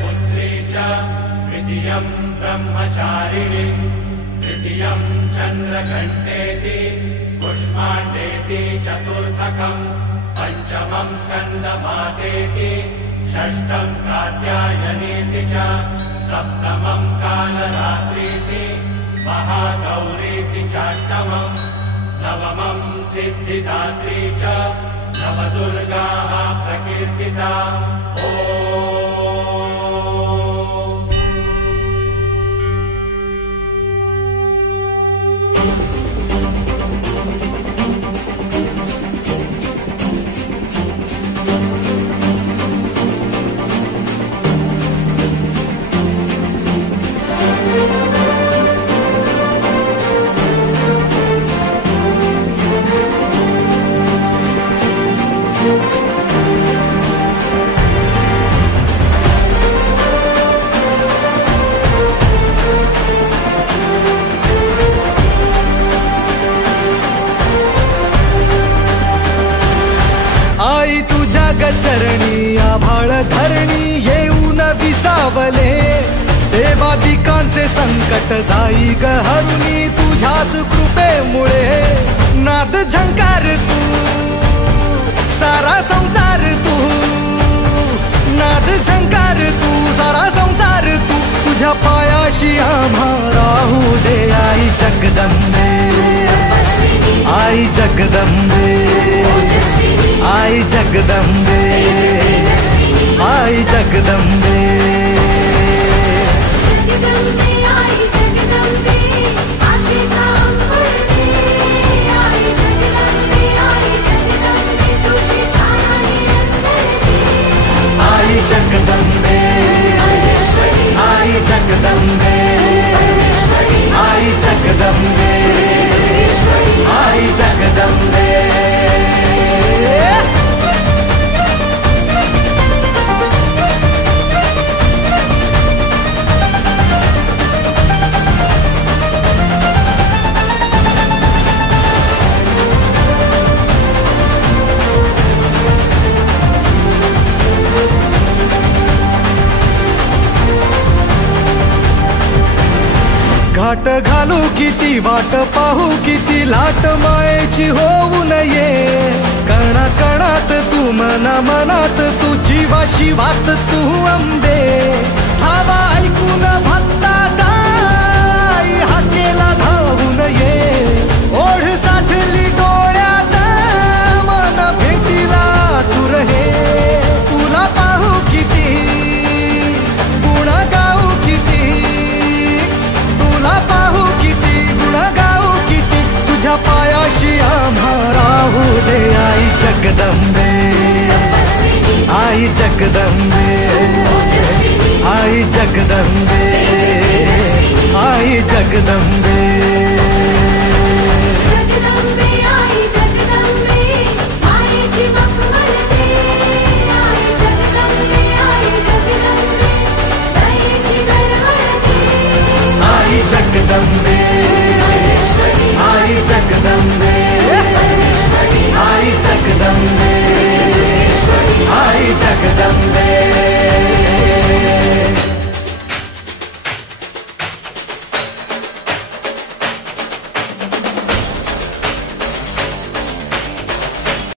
पुत्री च द्वितीयं ब्रह्मचारिणीं तृतीयं चन्द्रघण्टेति कुष्माण्डेति चतुर्थकं पंचमं स्कन्दमातेति षष्ठं कात्यायनीति च सप्तमं कालरात्रीति महागौरीति चाष्टमं नवमं सिद्धिदात्री च नवदुर्गाः प्रकीर्तिता। आई तुझ्या गचरणी आभाळ धरणी येऊन विसावले देवादिकांचे संकट जाई ग हरुणी तुझ्याच कृपेमुळे नाद झंकार तू सारा संसार तू नाद झंकार तू सारा संसार तू तुझ्या पायाशी आम्हा राहू दे आई जगदंबे आई जगदंबे आई जगदंबे आई जगदंबे आई जगदंबे आई जगदंबे आई जगदंबे आई जगदंबे घाट घालू किती वाट पाहू किती लाट मायेची होऊ नये कणा कणात तू मना मनात तू जीवा शिवात तू अंबे धावा ऐकून भक्ताचा हाकेला धावू नये ओढ साठली डोळ्यात मन भेटीला तू रहे तुला पाहू किती गुण गाऊ किती पाहू किती गुण गाऊ किती तुझ्या पायाशी आम्हा राहू दे आई जगदंबे आई जगदंबे आई जगदंबे आई जगदंबे